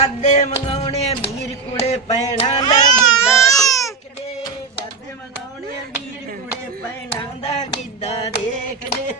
ਦਾਦੇ ਮੰਗਾਉਣੇ ਵੀਰ ਕੁੜੇ ਪੈਣਾ ਦਾ ਗਿੱਧਾ। ਦੇਖਦੇ, ਦਾਦੇ ਮੰਗਾਉਣੇ ਵੀਰ ਕੁੜੇ ਪੈਣਾ ਦਾ ਗਿੱਧਾ। ਦੇਖਦੇ।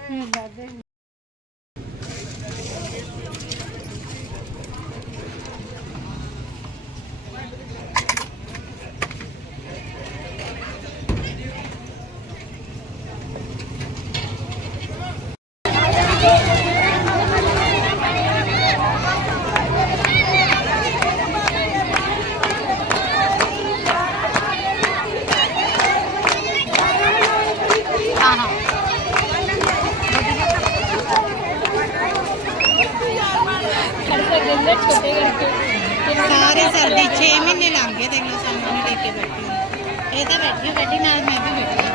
ਸਾਰੇ ਸਰਦੀ 6 ਮਹੀਨੇ ਲੰਘ ਗਏ ਦੇਖ ਲਓ ਸਾਨੂੰ ਉਹਨੇ ਲੈ ਕੇ ਬੈਠੀ ਇਹ ਤਾਂ ਬੈਠੀ ਬੈਠੀ, ਨਾਲ ਮੈਂ ਵੀ ਬੈਠੀ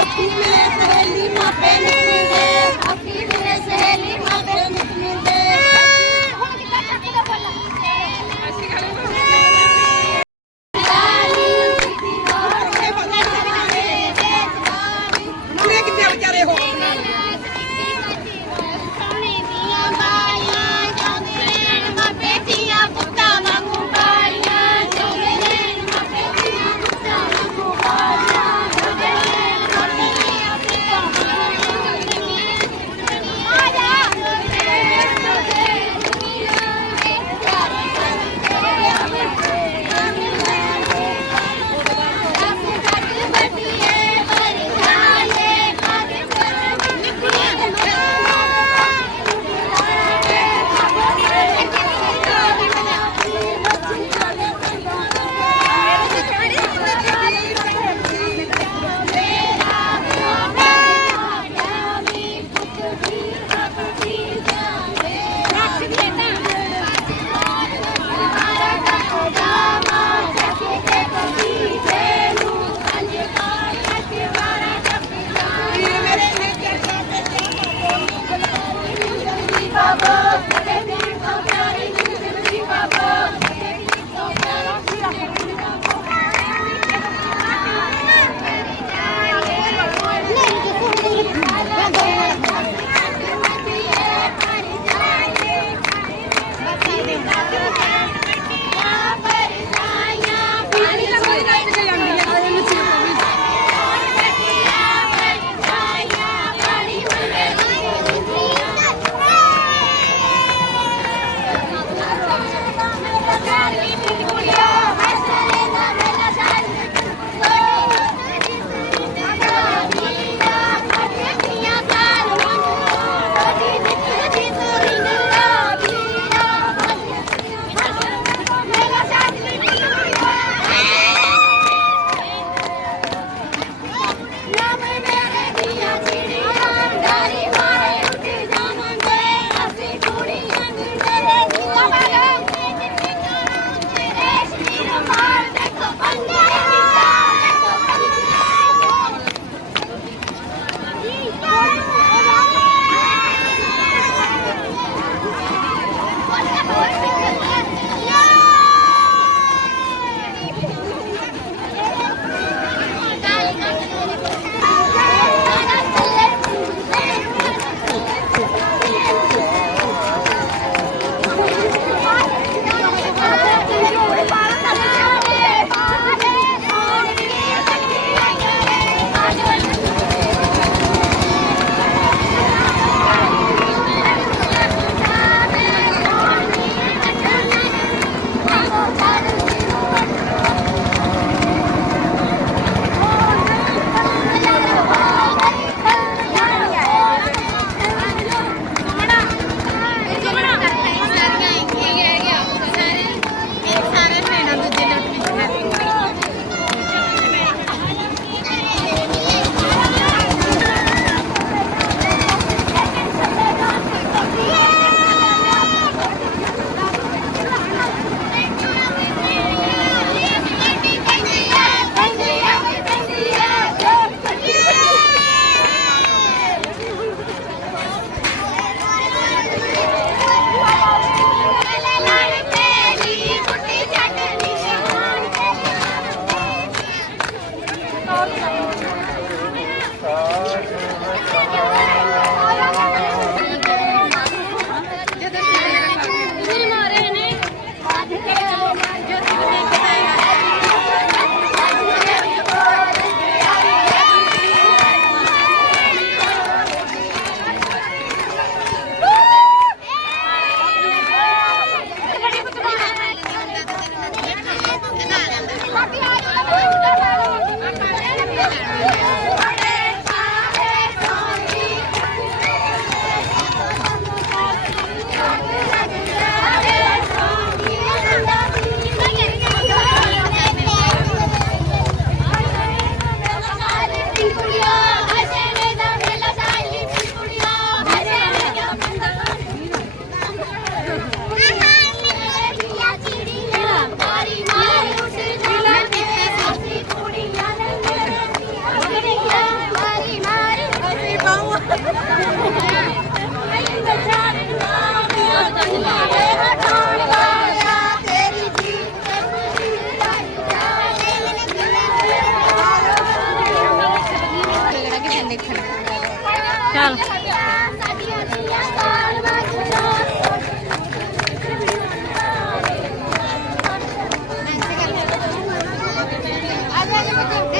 Aquí merece el Lima, Aquí merece el Lima,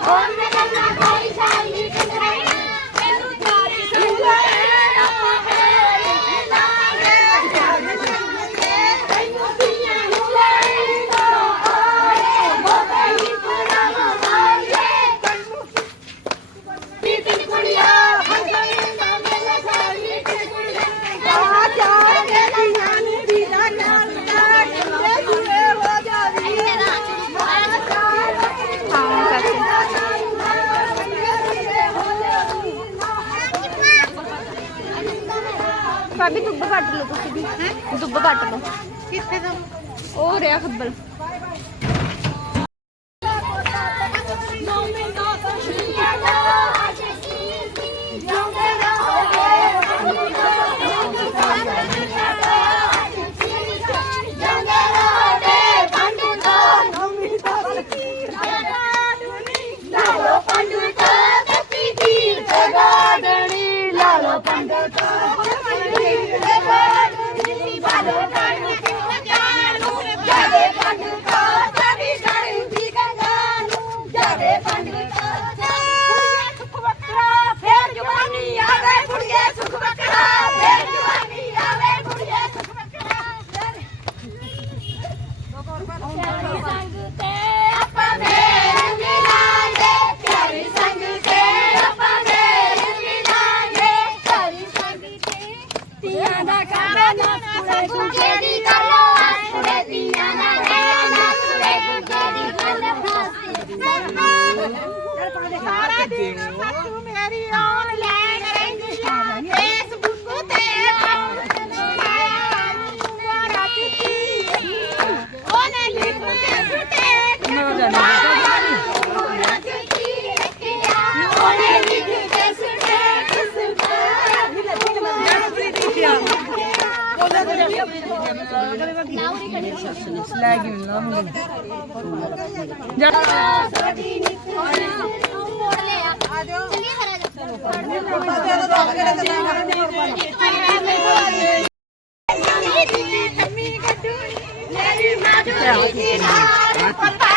ਹੋਣ ਕਰਨਾ ਕੋਈ ਸ਼ਾਲੀ ਭਾਬੀ ਦੁੱਬ ਕੱਟ ਲਓ ਤੁਸੀਂ ਵੀ ਦੁੱਬ ਕੱਟ ਲਓ। ਕਿੱਥੇ ਦਾ ਉਹ ਰਿਹਾ ਖੱਬਲ। ਲੈ ਕੇ ਮਿਲਣਾ ਮੈਨੂੰ ਮੇਰੀ ਮਾਜੂਰੀ ਦੀ ਹਾਰ ਪਤਾ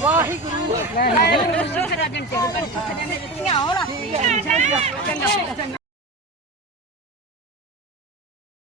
ਵਾਹਿਗੁਰੂ। ਮੈਂ ਸੁਖ ਰਾਜਨ ਤੇ ਸੁਖ ਨੇ ਮੇਰੇ ਧੀਆਂ ਹੋਣਾ ਚੰਗਾ।